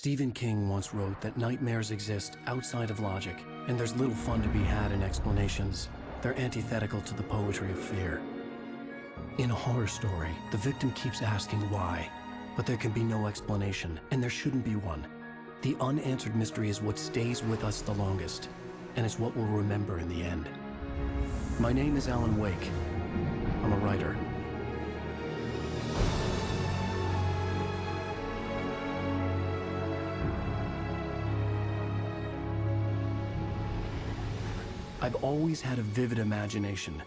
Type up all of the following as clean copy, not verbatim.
Stephen King once wrote that nightmares exist outside of logic, and there's little fun to be had in explanations. They're antithetical to the poetry of fear. In a horror story, the victim keeps asking why, but there can be no explanation, and there shouldn't be one. The unanswered mystery is what stays with us the longest, and it's what we'll remember in the end. My name is Alan Wake. I'm a writer. I've always had a vivid imagination,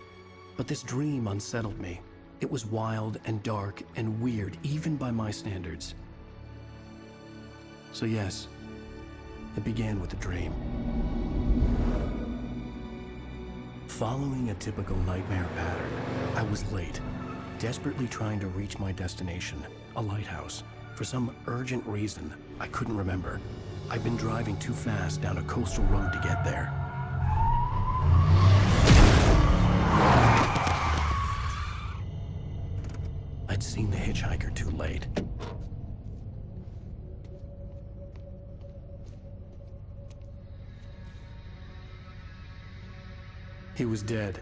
but this dream unsettled me. It was wild and dark and weird, even by my standards. So yes, it began with a dream. Following a typical nightmare pattern, I was late, desperately trying to reach my destination, a lighthouse. For some urgent reason, I couldn't remember. I'd been driving too fast down a coastal road to get there. I'd seen the hitchhiker too late. He was dead.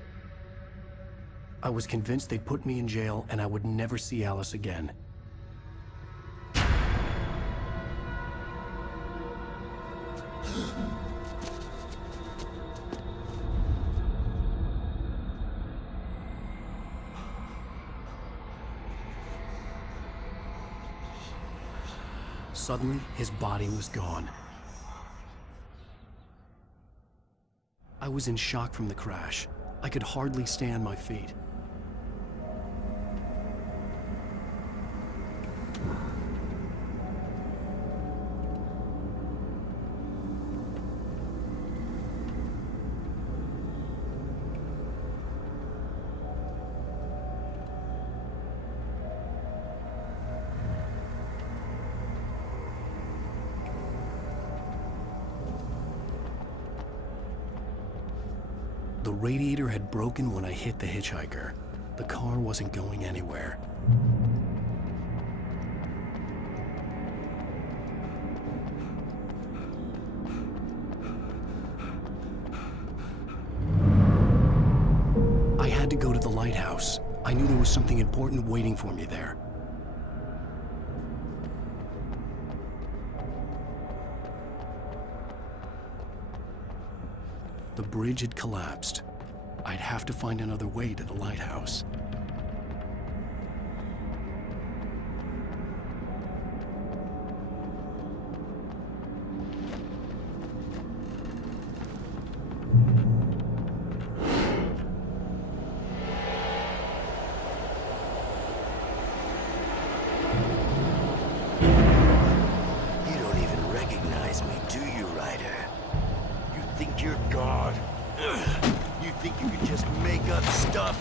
I was convinced they'd put me in jail and I would never see Alice again. Suddenly, his body was gone. I was in shock from the crash. I could hardly stay on my feet. The radiator had broken when I hit the hitchhiker. The car wasn't going anywhere. I had to go to the lighthouse. I knew there was something important waiting for me there. The bridge had collapsed. I'd have to find another way to the lighthouse. You don't even recognize me, do you, Ryder? You think you're God? You think you can just make up stuff?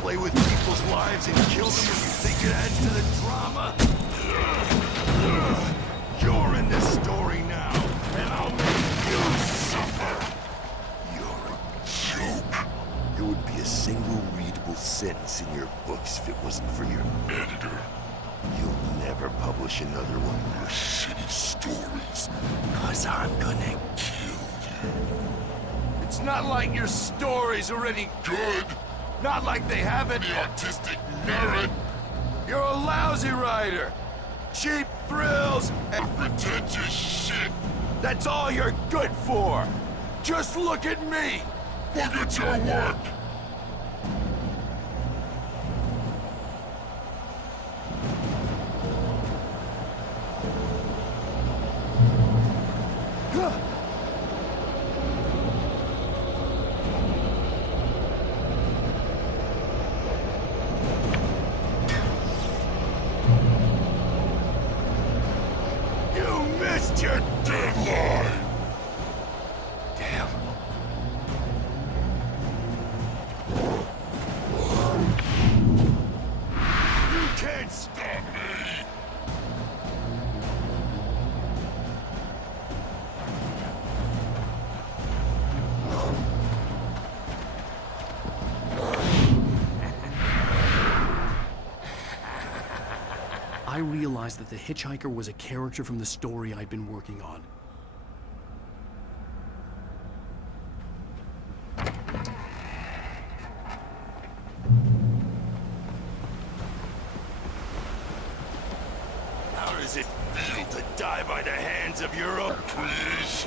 Play with people's lives and kill them when you think it adds to the drama? You're in this story now, and I'll make you suffer! You're a joke. There would be a single readable sentence in your books if it wasn't for your editor. You'll never publish another one of your shitty stories, 'cause I'm gonna kill you. It's not like your story's already good. Not like they have any artistic merit. You're a lousy writer. Cheap thrills and pretentious shit. That's all you're good for. Just look at me. Look at your work. Missed your deadline! Damn. You can't stop me! I realized that the hitchhiker was a character from the story I'd been working on. How does it feel to die by the hands of your own? Please.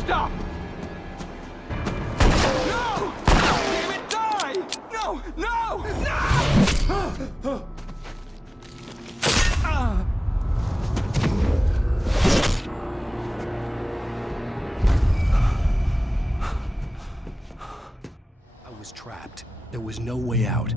Stop! No! Damn it, die! No! No! No! I was trapped. There was no way out.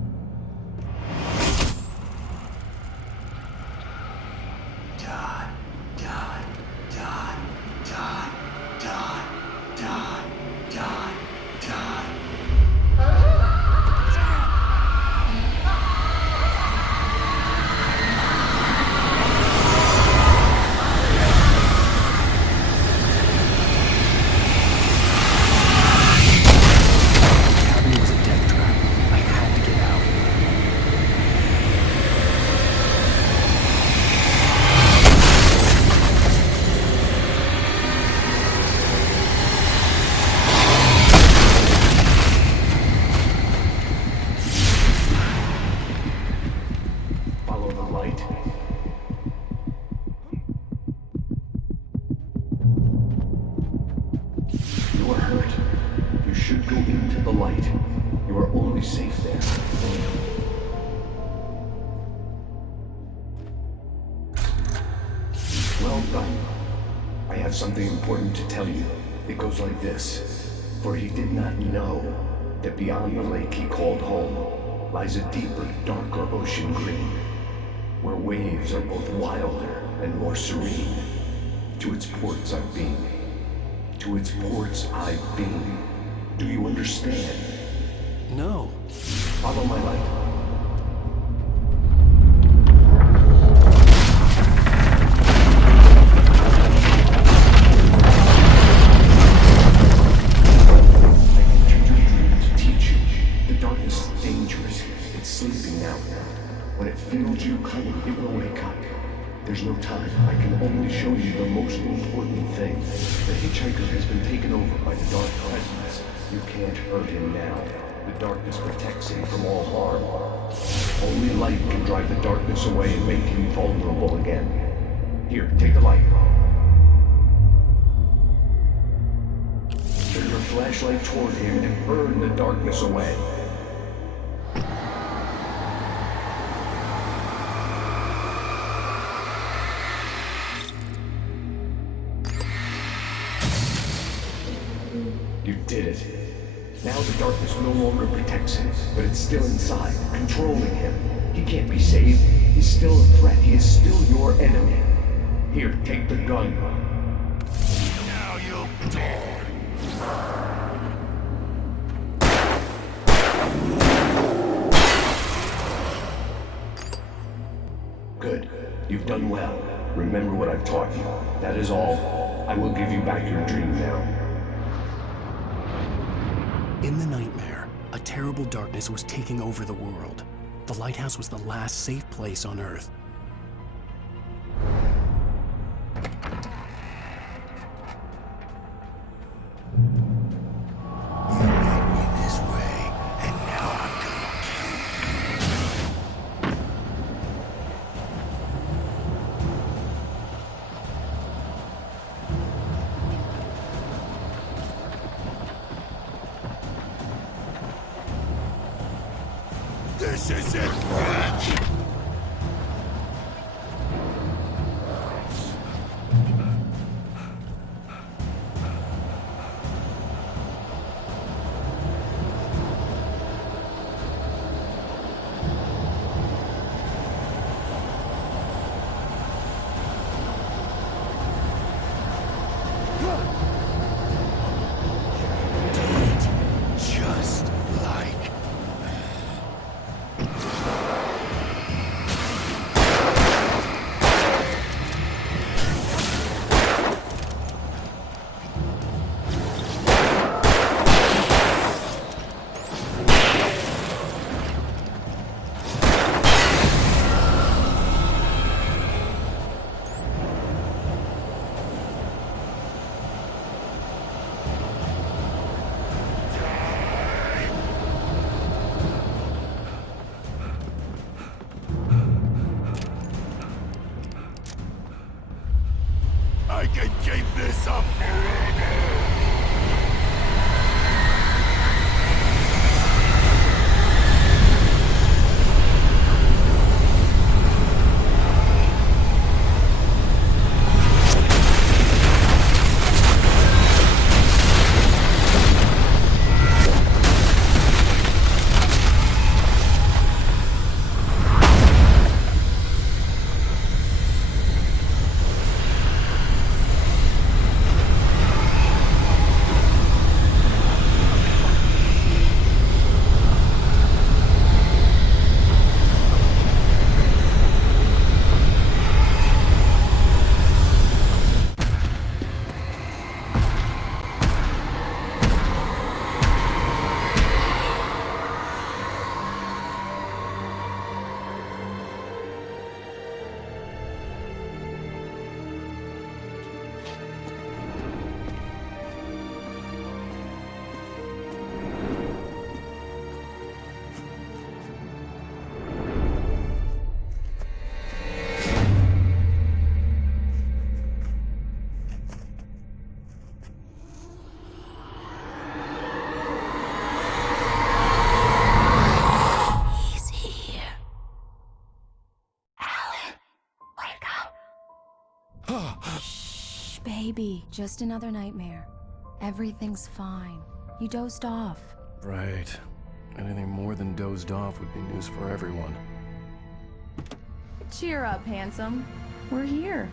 You are hurt. You should go into the light. You are only safe there. Well done. I have something important to tell you. It goes like this. For he did not know that beyond the lake he called home lies a deeper, darker ocean green, where waves are both wilder and more serene. To its ports I've been. To its ports I've been. Do you understand? No. Follow my light. I entered your dream to teach you. The darkness is dangerous. It's sleeping now. When it feels you coming, it will wake up. There's no time. I can only show you the most important thing. The hitchhiker has been taken over by the dark presence. You can't hurt him now. The darkness protects him from all harm. Only light can drive the darkness away and make him vulnerable again. Here, take the light. Turn your flashlight toward him and burn the darkness away. You did it. Now the darkness no longer protects him, but it's still inside, controlling him. He can't be saved. He's still a threat. He is still your enemy. Here, take the gun. Now you'll die. Good. You've done well. Remember what I've taught you. That is all. I will give you back your dream now. In the nightmare, a terrible darkness was taking over the world. The lighthouse was the last safe place on Earth. You made me this way, and now I'm gonna kill you. This is it, bitch! Just like I can keep this up forever! Shh, baby. Just another nightmare. Everything's fine. You dozed off. Right. Anything more than dozed off would be news for everyone. Cheer up, handsome. We're here.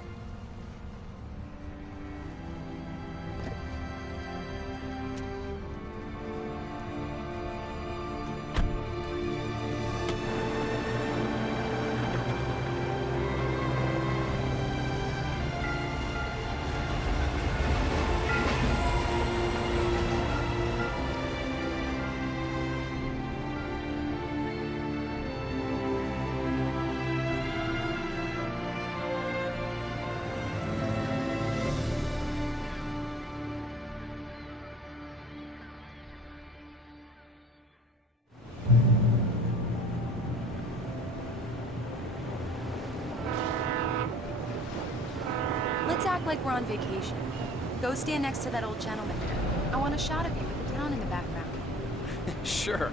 Let's act like we're on vacation. Go stand next to that old gentleman there. I want a shot of you with the town in the background. Sure.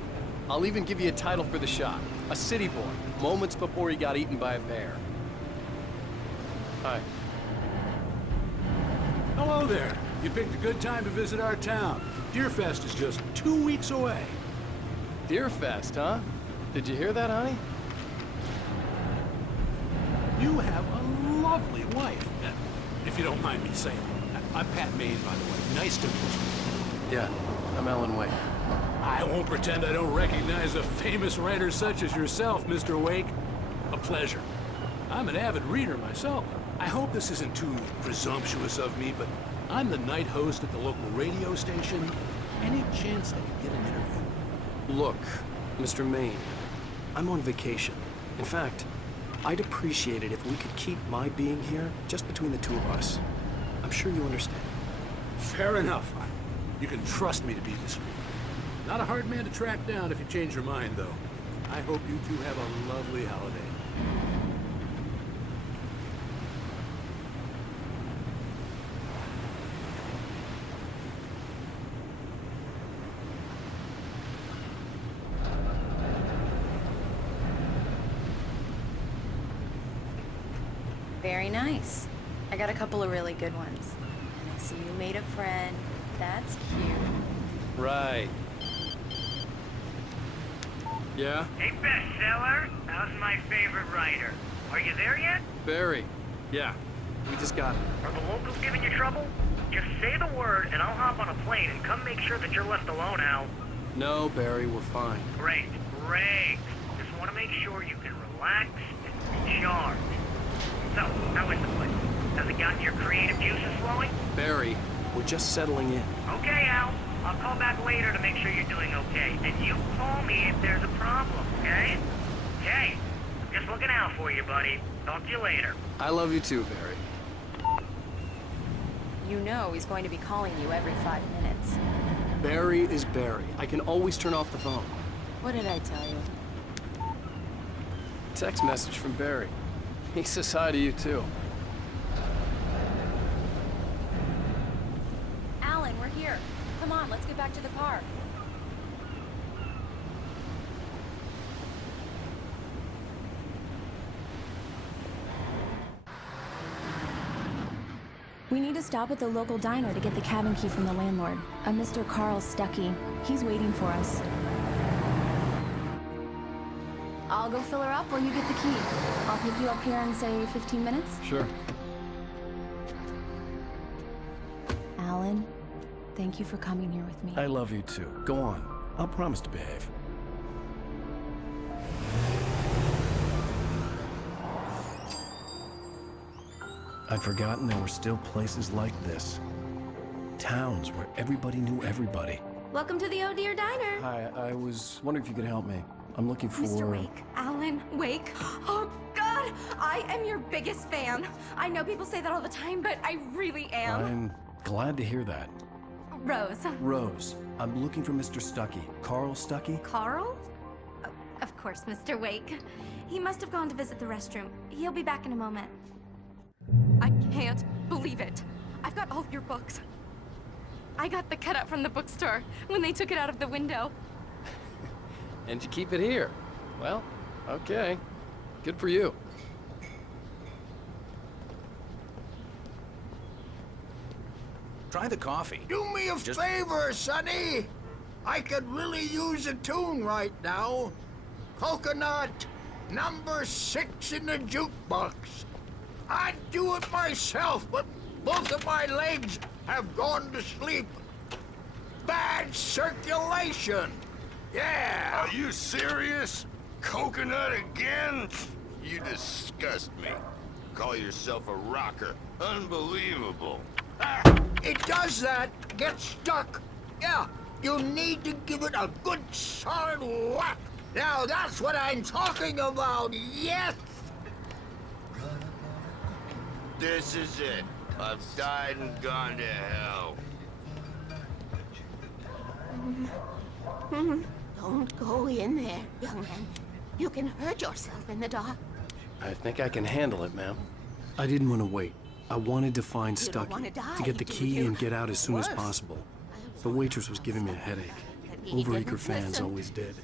I'll even give you a title for the shot. A city boy, moments before he got eaten by a bear. Hi. Hello there. You picked a good time to visit our town. Deerfest is just 2 weeks away. Deerfest, huh? Did you hear that, honey? You have a lovely wife. If you don't mind me saying. I'm Pat Maine, by the way. Nice to meet you. Yeah, I'm Alan Wake. I won't pretend I don't recognize a famous writer such as yourself, Mr. Wake. A pleasure. I'm an avid reader myself. I hope this isn't too presumptuous of me, but I'm the night host at the local radio station. Any chance I could get an interview? Look, Mr. Maine, I'm on vacation. In fact, I'd appreciate it if we could keep my being here just between the two of us. I'm sure you understand. Fair enough. You can trust me to be discreet. Not a hard man to track down if you change your mind, though. I hope you two have a lovely holiday. Very nice. I got a couple of really good ones. And I see you made a friend. That's cute. Right. Yeah? Hey, bestseller, how's my favorite writer? Are you there yet? Barry. Yeah. We just got it. Are the locals giving you trouble? Just say the word and I'll hop on a plane and come make sure that you're left alone, Al. No, Barry, we're fine. Great, great. Just want to make sure you can relax and recharge. So, how is the place? Has it gotten your creative juices flowing? Barry, we're just settling in. Okay, Al. I'll call back later to make sure you're doing okay. And you call me if there's a problem, okay? Okay. I'm just looking out for you, buddy. Talk to you later. I love you too, Barry. You know he's going to be calling you every 5 minutes. Barry is Barry. I can always turn off the phone. What did I tell you? Text message from Barry. He says hi to you too. Alan, we're here. Come on, let's get back to the car. We need to stop at the local diner to get the cabin key from the landlord, a Mr. Carl Stuckey. He's waiting for us. I'll go fill her up while you get the key. I'll pick you up here in, say, 15 minutes? Sure. Alan, thank you for coming here with me. I love you too. Go on. I'll promise to behave. I'd forgotten there were still places like this. Towns where everybody knew everybody. Welcome to the Oh Dear Diner. Hi, I was wondering if you could help me. I'm looking for... Mr. Wake. Alan Wake. Oh, God! I am your biggest fan. I know people say that all the time, but I really am. I'm glad to hear that. Rose. Rose, I'm looking for Mr. Stuckey. Carl Stuckey? Carl? Oh, of course, Mr. Wake. He must have gone to visit the restroom. He'll be back in a moment. I can't believe it. I've got all your books. I got the cutout from the bookstore when they took it out of the window. And you keep it here. Well, okay. Good for you. Try the coffee. Do me a favor, Sonny. I could really use a tune right now. Coconut, number 6 in the jukebox. I'd do it myself, but both of my legs have gone to sleep. Bad circulation. Yeah. Are you serious? Coconut again? You disgust me. Call yourself a rocker. Unbelievable. It does that. Get stuck. Yeah, you need to give it a good solid whack. Now that's what I'm talking about, yes! This is it. I've died and gone to hell. Don't go in there, young man. You can hurt yourself in the dark. I think I can handle it, ma'am. I didn't want to wait. I wanted to find You don't wanna Stuckey, die, to get the do key you? and get out as soon as Worse. possible. The waitress was giving me a headache. He Overeager didn't fans listen. always did.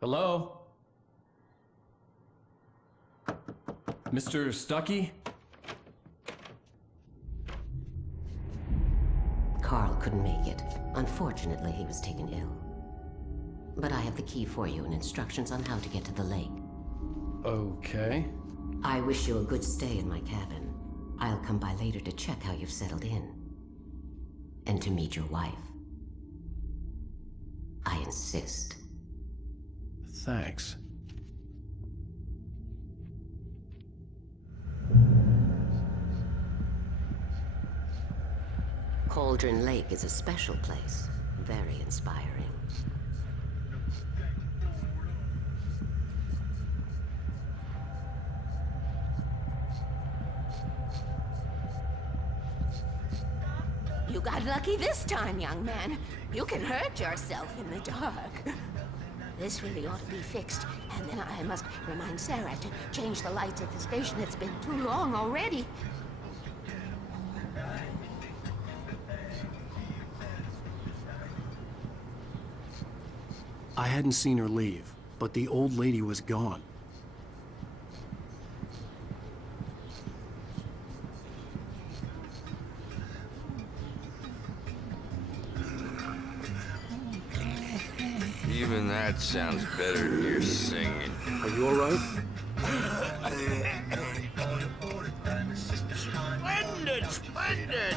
Hello? Mr. Stuckey? Carl couldn't make it. Unfortunately, he was taken ill. But I have the key for you and instructions on how to get to the lake. Okay. I wish you a good stay in my cabin. I'll come by later to check how you've settled in. And to meet your wife. I insist. Thanks. Cauldron Lake is a special place. Very inspiring. You got lucky this time, young man. You can hurt yourself in the dark. This really ought to be fixed, and then I must remind Sarah to change the lights at the station. It's been too long already. I hadn't seen her leave, but the old lady was gone. Even that sounds better than your singing. Are you alright? Splendid, splendid!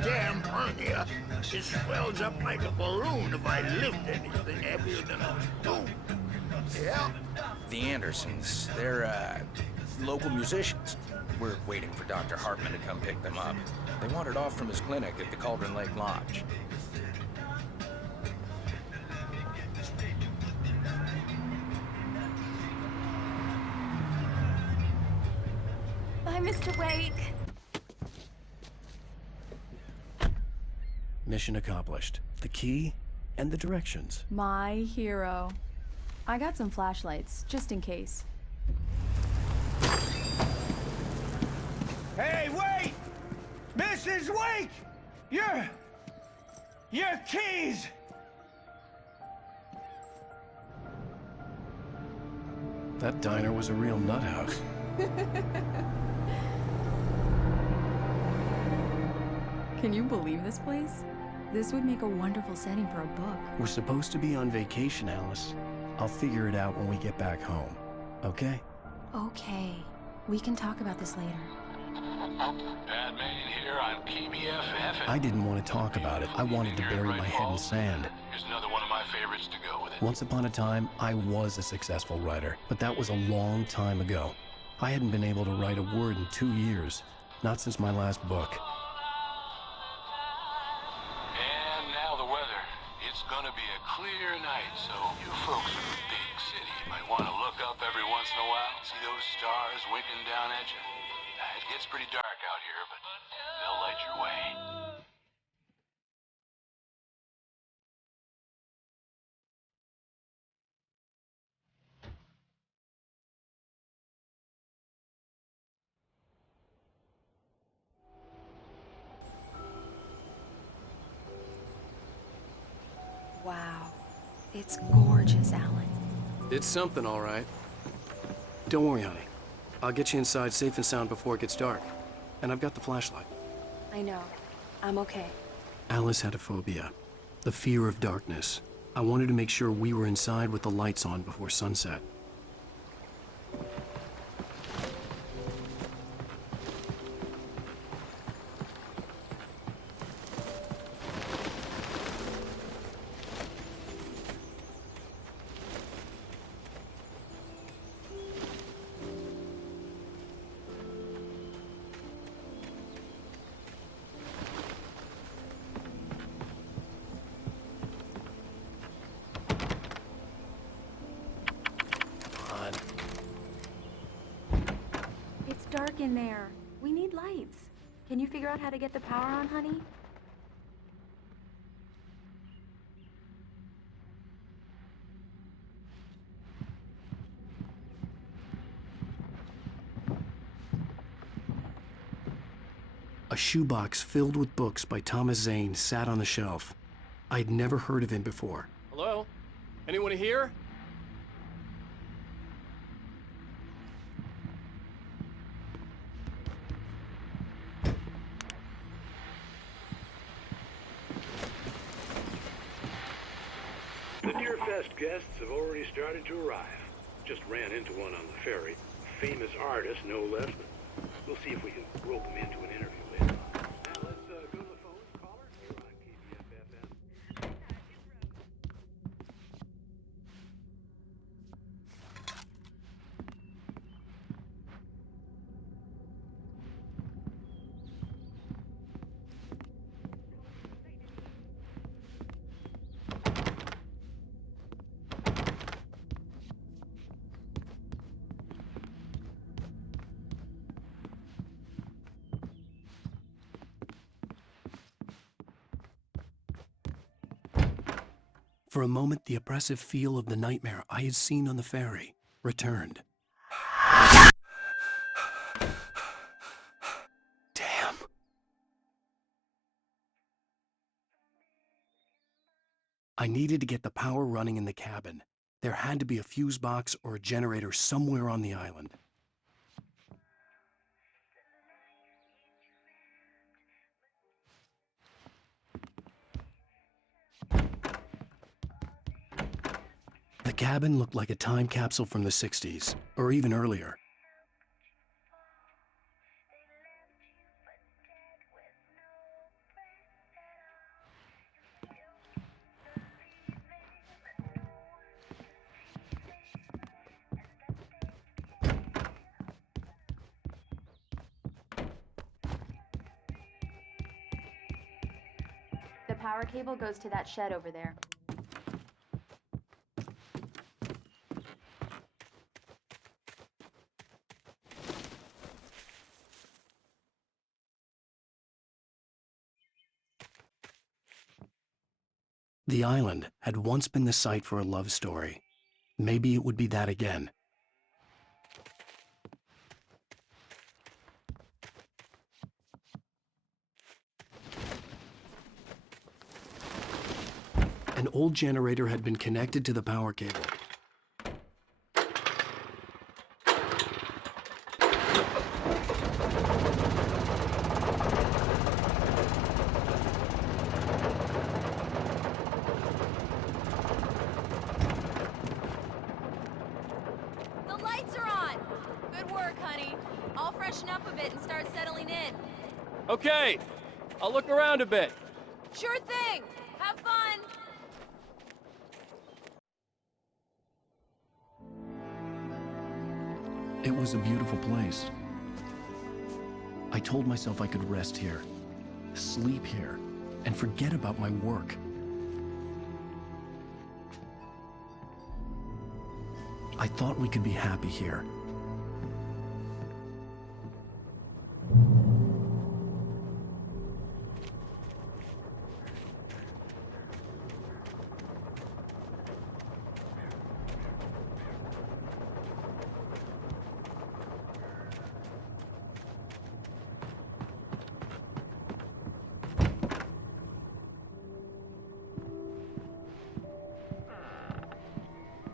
Damn hernia. It swells up like a balloon if I lift anything heavier than a spoon. Yeah? The Andersons, they're, local musicians. We're waiting for Dr. Hartman to come pick them up. They wandered off from his clinic at the Cauldron Lake Lodge. Bye, Mr. Wake. Mission accomplished. The key and the directions. My hero. I got some flashlights, just in case. Hey, wait! Mrs. Wake! Your keys! That diner was a real nut house. Can you believe this place? This would make a wonderful setting for a book. We're supposed to be on vacation, Alice. I'll figure it out when we get back home. Okay? Okay. We can talk about this later. Batman here on PBFF. I didn't want to talk about it. I wanted to bury my head in sand. Here's another one of my favorites to go with it. Once upon a time, I was a successful writer, but that was a long time ago. I hadn't been able to write a word in 2 years, not since my last book. And now the weather. It's gonna be a clear night, so you folks in the big city might want to look up every once in a while, see those stars winking down at you. It gets pretty dark out here, but they'll light your way. Wow. It's gorgeous, Alan. It's something, all right. Don't worry, honey. I'll get you inside safe and sound before it gets dark. And I've got the flashlight. I know. I'm okay. Alice had a phobia, the fear of darkness. I wanted to make sure we were inside with the lights on before sunset. It's dark in there. We need lights. Can you figure out how to get the power on, honey? A shoebox filled with books by Thomas Zane sat on the shelf. I'd never heard of him before. Hello? Anyone here? The Deerfest guests have already started to arrive. Just ran into one on the ferry. Famous artist, no less. But we'll see if we can rope him into an interview later. Now let's go to the phone. Caller, you're on KBFFM. For a moment, the oppressive feel of the nightmare I had seen on the ferry returned. Damn. I needed to get the power running in the cabin. There had to be a fuse box or a generator somewhere on the island. The cabin looked like a time capsule from the 60s, or even earlier. The power cable goes to that shed over there. The island had once been the site for a love story. Maybe it would be that again. An old generator had been connected to the power cable. The lights are on! Good work, honey. I'll freshen up a bit and start settling in. Okay, I'll look around a bit. Sure thing! Have fun! It was a beautiful place. I told myself I could rest here, sleep here, and forget about my work. I thought we could be happy here.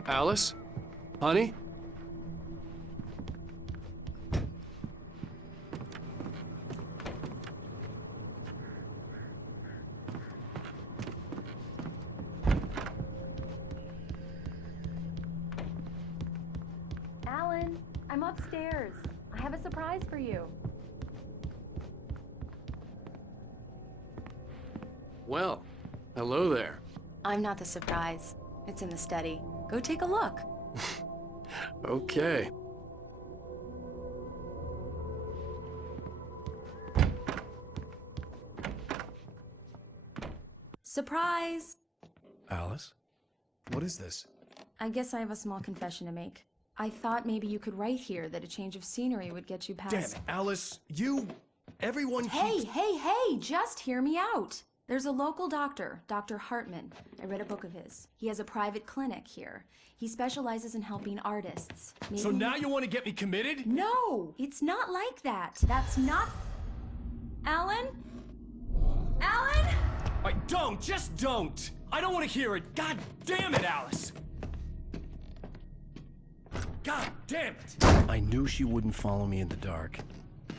Alice? Honey? Alan, I'm upstairs. I have a surprise for you. Well, hello there. I'm not the surprise. It's in the study. Go take a look. Okay. Surprise! Alice? What is this? I guess I have a small confession to make. I thought maybe you could write here that a change of scenery would get you past... Damn it, Alice, everyone Hey, just hear me out. There's a local doctor, Dr. Hartman. I read a book of his. He has a private clinic here. He specializes in helping artists. So now you want to get me committed? No, it's not like that. That's not... Alan? Alan? Just don't! I don't want to hear it! God damn it, Alice! God damn it! I knew she wouldn't follow me in the dark.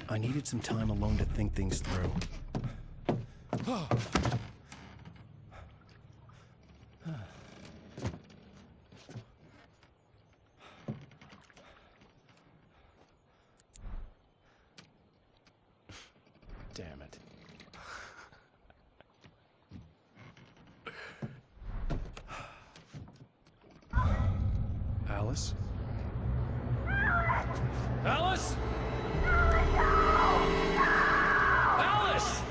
I needed some time alone to think things through. Damn it. Alice? Alice? Alice!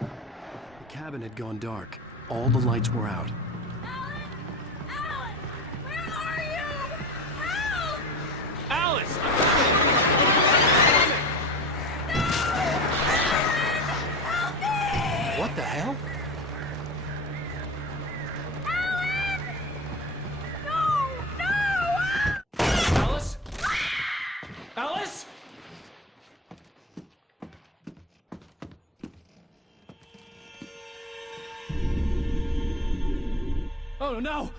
The cabin had gone dark. All the lights were out. Alice! What the hell? Alice? Alice? Oh, no!